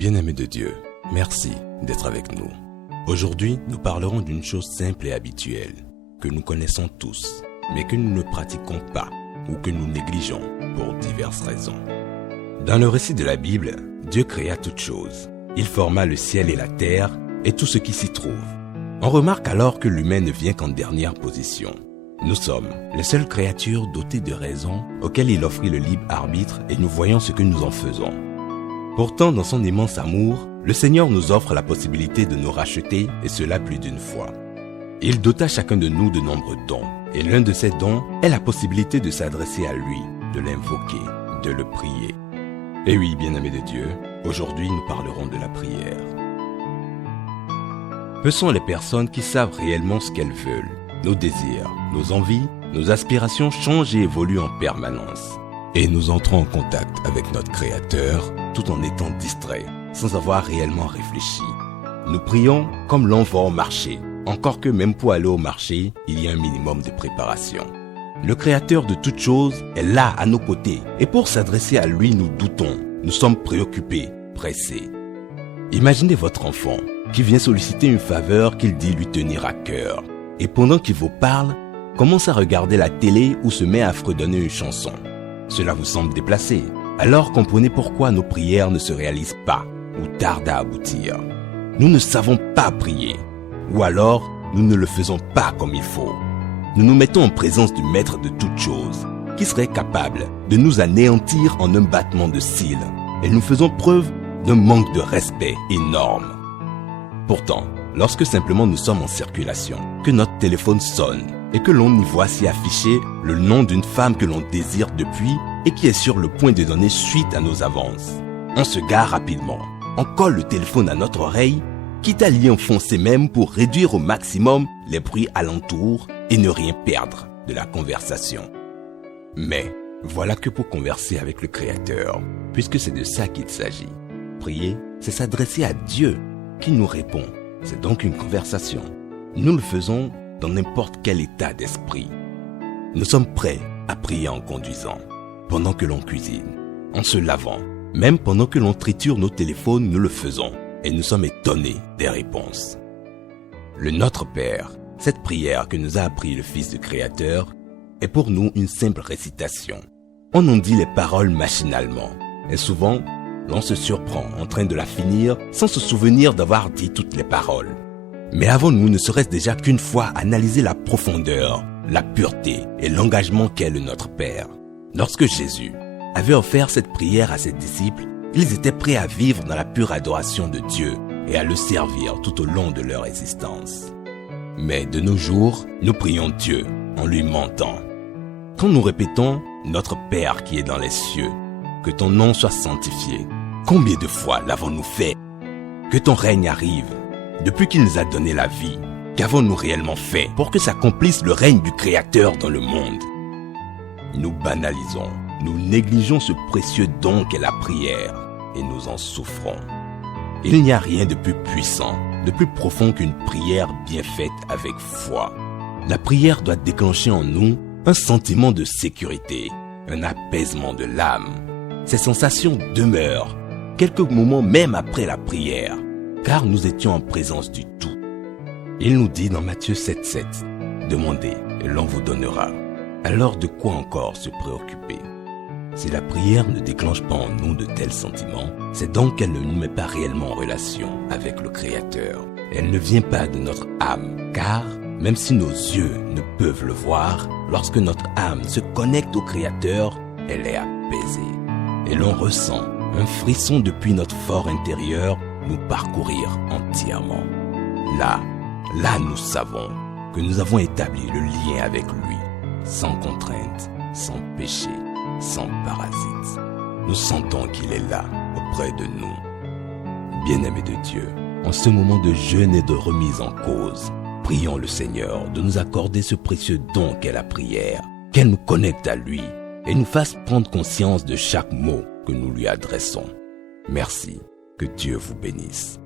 Bien-aimés de Dieu, merci d'être avec nous. Aujourd'hui, nous parlerons d'une chose simple et habituelle, que nous connaissons tous, mais que nous ne pratiquons pas ou que nous négligeons pour diverses raisons. Dans le récit de la Bible, Dieu créa toutes choses. Il forma le ciel et la terre et tout ce qui s'y trouve. On remarque alors que l'humain ne vient qu'en dernière position. Nous sommes les seules créatures dotées de raison auxquelles il offrit le libre arbitre et nous voyons ce que nous en faisons. Pourtant, dans son immense amour, le Seigneur nous offre la possibilité de nous racheter et cela plus d'une fois. Il dota chacun de nous de nombreux dons et l'un de ces dons est la possibilité de s'adresser à lui, de l'invoquer, de le prier. Et oui, bien-aimés de Dieu, aujourd'hui nous parlerons de la prière. Peu sont les personnes qui savent réellement ce qu'elles veulent. Nos désirs, nos envies, nos aspirations changent et évoluent en permanence. Et nous entrons en contact avec notre Créateur tout en étant distraits, sans avoir réellement réfléchi. Nous prions comme l'on va au marché, encore que même pour aller au marché, il y a un minimum de préparation. Le Créateur de toutes choses est là à nos côtés et pour s'adresser à lui, nous doutons, nous sommes préoccupés, pressés. Imaginez votre enfant qui vient solliciter une faveur qu'il dit lui tenir à cœur et pendant qu'il vous parle, commence à regarder la télé ou se met à fredonner une chanson. Cela vous semble déplacé, alors comprenez pourquoi nos prières ne se réalisent pas ou tardent à aboutir. Nous ne savons pas prier, ou alors nous ne le faisons pas comme il faut. Nous nous mettons en présence du Maître de toutes choses, qui serait capable de nous anéantir en un battement de cils, et nous faisons preuve d'un manque de respect énorme. Pourtant, lorsque simplement nous sommes en circulation, que notre téléphone sonne, et que l'on y voit s'y afficher le nom d'une femme que l'on désire depuis et qui est sur le point de donner suite à nos avances. On se gare rapidement, on colle le téléphone à notre oreille, quitte à l'y enfoncer même pour réduire au maximum les bruits alentour et ne rien perdre de la conversation. Mais voilà que pour converser avec le Créateur, puisque c'est de ça qu'il s'agit, prier, c'est s'adresser à Dieu qui nous répond. C'est donc une conversation. Nous le faisons dans n'importe quel état d'esprit. Nous sommes prêts à prier en conduisant, pendant que l'on cuisine, en se lavant, même pendant que l'on triture nos téléphones, nous le faisons et nous sommes étonnés des réponses. Le Notre Père, cette prière que nous a appris le Fils du Créateur, est pour nous une simple récitation. On en dit les paroles machinalement et souvent, l'on se surprend en train de la finir sans se souvenir d'avoir dit toutes les paroles. Mais avons-nous ne serait-ce déjà qu'une fois analysé la profondeur, la pureté et l'engagement qu'est le Notre Père? Lorsque Jésus avait offert cette prière à ses disciples, ils étaient prêts à vivre dans la pure adoration de Dieu et à le servir tout au long de leur existence. Mais de nos jours, nous prions Dieu en lui mentant. Quand nous répétons « Notre Père qui est dans les cieux, que ton nom soit sanctifié », combien de fois l'avons-nous fait? Que ton règne arrive. Depuis qu'il nous a donné la vie, qu'avons-nous réellement fait pour que s'accomplisse le règne du Créateur dans le monde? Nous banalisons, nous négligeons ce précieux don qu'est la prière et nous en souffrons. Il n'y a rien de plus puissant, de plus profond qu'une prière bien faite avec foi. La prière doit déclencher en nous un sentiment de sécurité, un apaisement de l'âme. Ces sensations demeurent quelques moments même après la prière, car nous étions en présence du tout. Il nous dit dans Matthieu 7,7, « Demandez et l'on vous donnera. » Alors de quoi encore se préoccuper? Si la prière ne déclenche pas en nous de tels sentiments, c'est donc qu'elle ne nous met pas réellement en relation avec le Créateur. Elle ne vient pas de notre âme, car même si nos yeux ne peuvent le voir, lorsque notre âme se connecte au Créateur, elle est apaisée. Et l'on ressent un frisson depuis notre fort intérieur nous parcourir entièrement. Là nous savons que nous avons établi le lien avec lui, sans contrainte, sans péché, sans parasite. Nous sentons qu'il est là, auprès de nous. Bien-aimés de Dieu, en ce moment de jeûne et de remise en cause, prions le Seigneur de nous accorder ce précieux don qu'est la prière, qu'elle nous connecte à lui et nous fasse prendre conscience de chaque mot que nous lui adressons. Merci, que Dieu vous bénisse.